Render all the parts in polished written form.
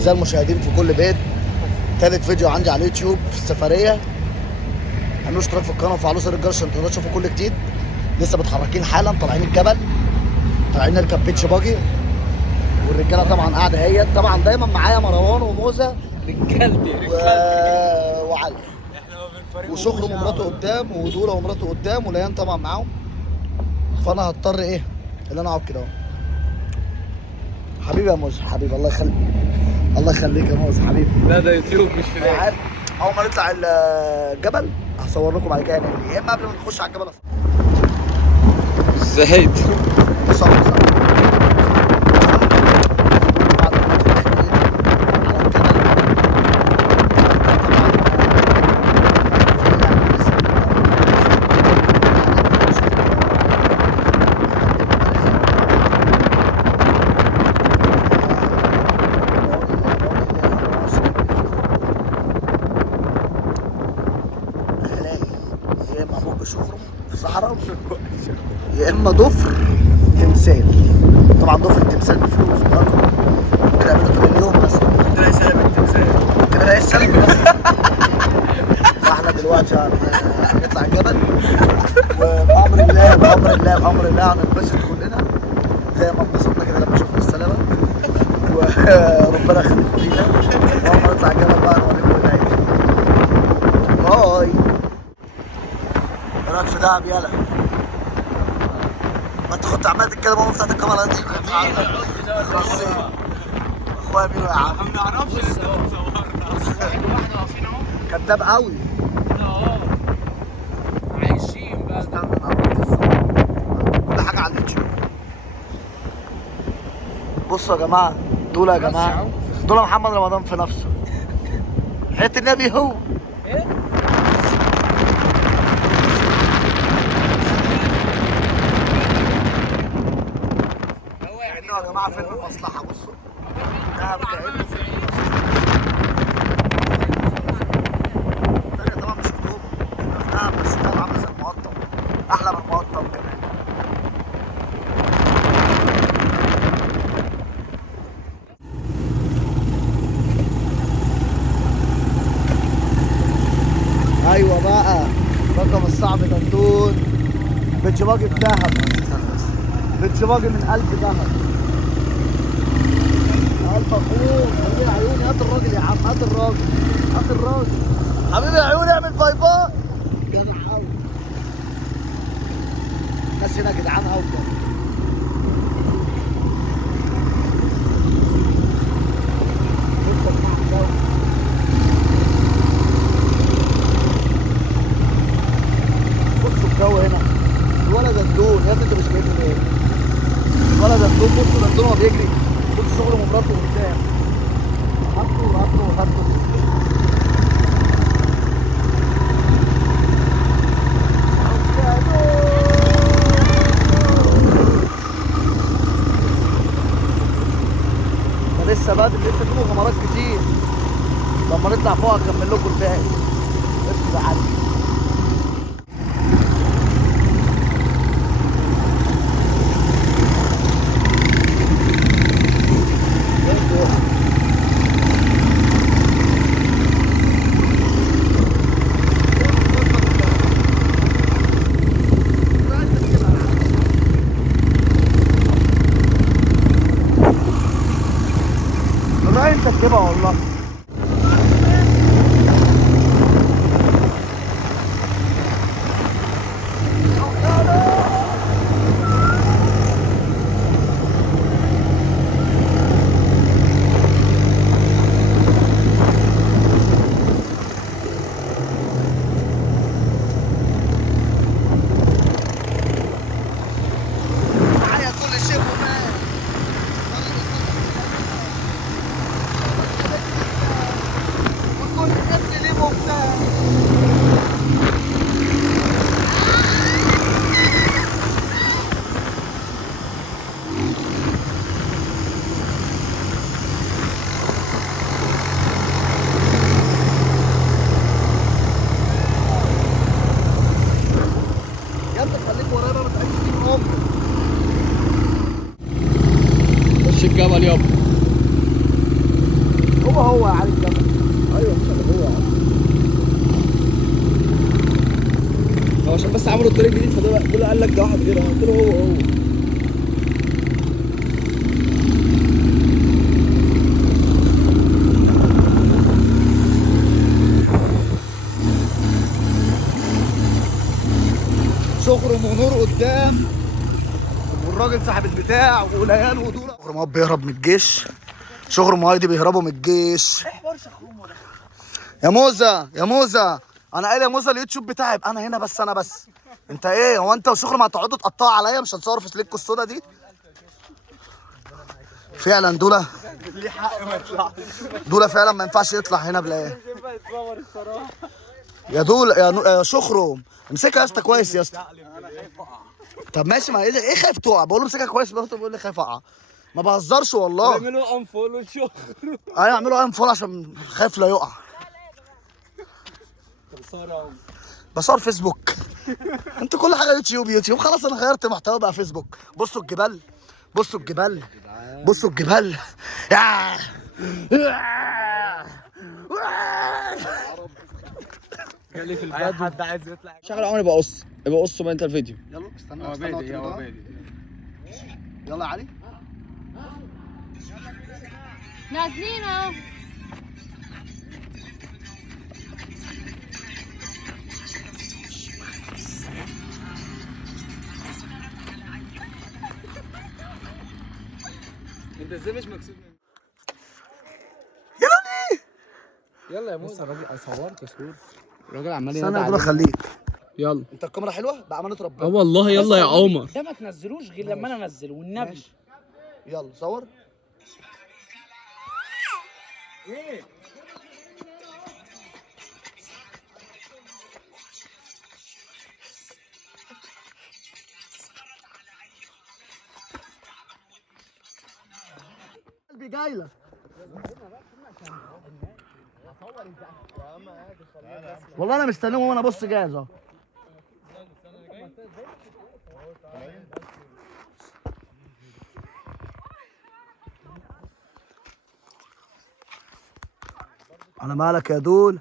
اعزائي المشاهدين في كل بيت، تالت فيديو عندي على اليوتيوب في السفريه. اعملوا اشتراك في القناه وفعلوا زر الجرس عشان تقدروا تشوفوا كل جديد. لسه متحركين حالا، طالعين الجبل، طالعين نركب بيتش باجي، والرجاله طبعا قاعده اهيت. طبعا دايما معايا مروان وموزه وعلي، وشخر ومراته قدام، ودوله ومراته قدام، وليان طبعا معاهم. فانا هضطر ايه اللي انا اقعد كده اهو. حبيبي يا موزه، حبيبي، الله يخليك، الله يخليك يا موزه حبيبي. لا ده يوتيوب مش في انا عارف. اول ما نطلع الجبل هصور لكم بعد كده نعمل ايه، يا اما قبل ما نخش على الجبل اصلا. زهيد صور في الصحراء، يا اما ضفر تمثال. طبعا ضفر التمثال بفلوس، ممكن اعمله طول اليوم مثلا. ممكن الاقي سلم التمثال، ممكن الاقي سلم مثلا. فاحنا دلوقتي هنطلع الجبل، وبامر الله بامر الله بامر الله هننبسط كلنا زي ما انبسطنا كده لما شفنا السلامه. وربنا يخليكم لينا. اول ما نطلع الجبل بقى نوريكم العيش. باي. ايه رايك في دهب يالا؟ ما انت كنت عمال تتكلم اهو، فتحت الكاميرا دي خلاص. اخويا مين يا عم؟ ما نعرفش ان انت بتصورنا. احنا واقفين اهو. كداب قوي. اه عايشين بقى. استنى نقرب في الصورة. كل حاجه على اليوتيوب. بصوا يا جماعه، دول يا جماعه، دول محمد رمضان في نفسه. حياة النبي هو ايه؟ يا جماعه فيلم المصلحه. بصوا دهب كأنه فيلم. طبعا مش خطوبه، في دهب، بس دهب عامله زي المقطم، احلى من المقطم كمان. ايوه بقى، رقم الصعب دندون. بيتش باجي في دهب، بيتش باجي من قلب دهب. الف اخوك حبيبي يا عيوني، هات الراجل يا عم، هات الراجل، هات الراجل حبيبي يا عيوني، اعمل باي باي. جدع قوي الناس هنا، جدعان قوي بجد. بصوا الجو هنا، الولد دندون يا ابني، انت مش جايبني ليه؟ الولد دندون، بصوا دندون وهو بيجري، بصوا شغله ومراته قدام. هاتوا لسه بدري، لسه في مغامرات كتير. لما نطلع فوق هكمل لكم الباقي. بس ده عندي. انت تجيبها والله. معايا كل شيء ومان. وكل طفل ليه مفتاح. يا ابني خليك ورايا بقى، ما تبقاش تجيب امك. خش الجبل يابا. هو يا علي الجبل. ايوه مش اللي هو عشان بس عملوا الطريق الجديد فدول قال لك ده واحد غيره، قلت له هو. شخرم ونور قدام، والراجل صاحب البتاع والعيال ودول. شخرم بيهرب من الجيش، شخرم وهايدي بيهربوا من الجيش. يا موزة يا موزة، انا قايل يا موزة اليوتيوب بتاعي يبقى انا هنا بس. انا بس انت ايه؟ هو انت وشخرم هتقعدوا تقطعوا عليا؟ مش هتصوروا في سليككوا السودا دي؟ فعلا دول فعلا ما ينفعش يطلع هنا بلا ايه. يا دول يا شخرم امسكها يا اسطى كويس يا اسطى. طب ماشي، ما ايه خايف تقع؟ بقول له امسكها كويس، بيقول لي خايف اقع. ما بهزرش والله. اعملوا انفولو شخرم. ايوه اعملوا انفول عشان خايف لا يقع. بصور فيسبوك. انتوا كل حاجه يوتيوب خلاص. انا غيرت محتوى بقى فيسبوك. بصوا الجبال، بصوا الجبال، بصوا الجبال. قال لي في الفيديو حد عايز يطلع. شغل عمري بقص ما انت الفيديو. يلا استنى هو بادئ يلا يا علي. نازلين اهو. انت ازاي مش مكسوف مني؟ يلا يا موسى. الراجل صورت تصوير، الراجل عمال استنى يا دول خليك. يلا انت الكاميرا حلوه بامانه ربنا. والله يلا يا عمر. ده ما تنزلوش غير لما انا انزله والنبي. يلا صور. قلبي جاي لك. والله انا مستنيهم وانا بص جاهز اهو. انا مالك يا دول؟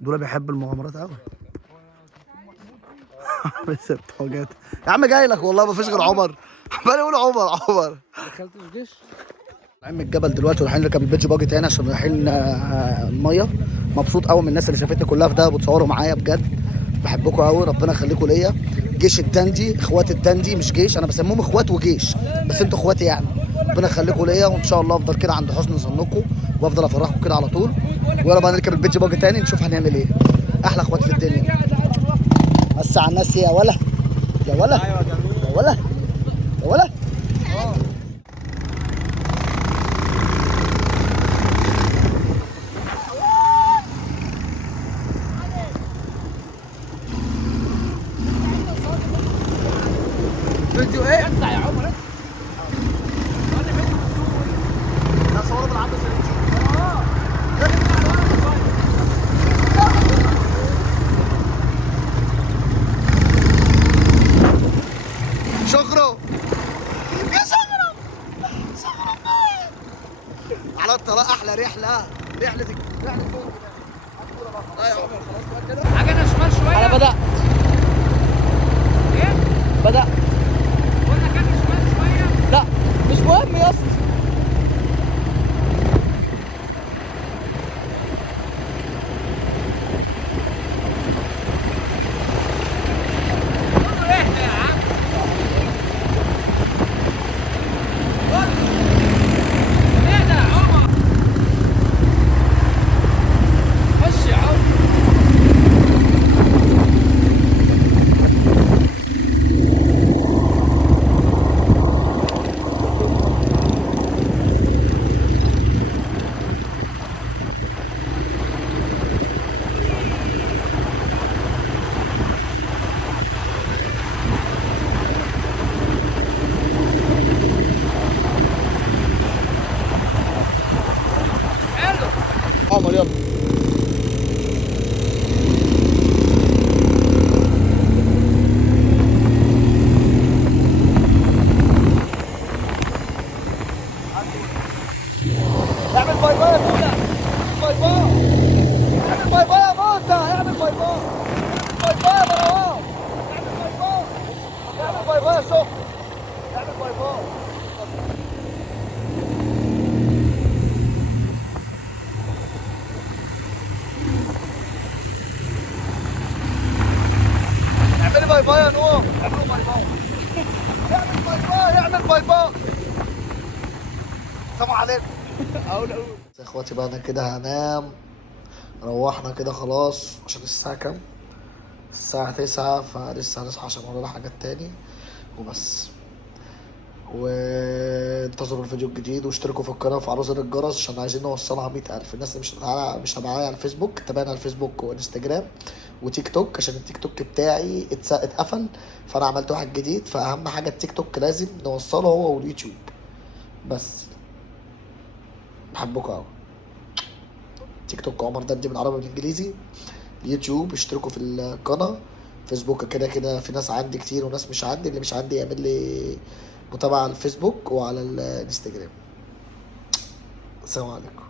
دول بيحب المغامرات قوي. يا عم جاي لك والله، ما فيش غير عمر. عمال يقول عمر. دخلت الجيش. طالعين من الجبل دلوقتي ورايحين نركب البيتش باجي تاني عشان رايحين الميه. مبسوط قوي من الناس اللي شافتني كلها في دهب وتصوروا معايا بجد. بحبكم قوي، ربنا يخليكم ليا. جيش الدندي، اخوات الدندي، مش جيش، انا بسميهم اخوات وجيش، بس انتوا اخواتي يعني. ربنا يخليكم ليا، وان شاء الله افضل كده عند حسن ظنكم وافضل افرحكم كده على طول. ويلا بقى نركب البيتش باجي تاني نشوف هنعمل ايه. احلى اخوات في الدنيا. بس على الناس يا ولا يا ولا يا ولا يا ولا. فيديو ايه؟ اطلع يا عمر. لا صوروا بالعرض عشان نشوف. شكرا يا شكرا. على الطلاق احلى رحله فوق. لا يا عمر خلاص بقى كده. حاجه شمال شويه. انا بدأت قلنا كان شمال شويه. لا مش مهم يا اسطى. باي باي يا موسى، باي باي، اعمل باي باي يا موسى، اعمل باي باي، باي باي يا مروان، اعمل باي باي، اعمل باي باي يا سخن، اعمل باي باي. اعملي باي باي يا نور، اعملوا باي باي، اعمل باي باي، اعمل باي باي. السلام عليكم. يا اخواتي بقى انا كده هنام، روحنا كده خلاص عشان الساعة كام؟ الساعة 9، فلسه هنصحى عشان ورانا حاجات تاني وبس. وانتظروا الفيديو الجديد واشتركوا في القناة وفعلوا زر الجرس عشان عايزين نوصلها 100,000. الناس اللي مش تابعاني على الفيسبوك تابعني على الفيسبوك وانستجرام وتيك توك، عشان التيك توك بتاعي اتقفل، فانا عملت واحد جديد. فاهم حاجة التيك توك لازم نوصله هو واليوتيوب بس. بحبكوا قوي. تيك توك عمر دندي بالعربي والانجليزي، يوتيوب اشتركوا في القناة، فيسبوك كده كده في ناس عندي كتير وناس مش عندي، اللي مش عندي يعمل لي متابعة على الفيسبوك وعلى الانستجرام. السلام عليكم.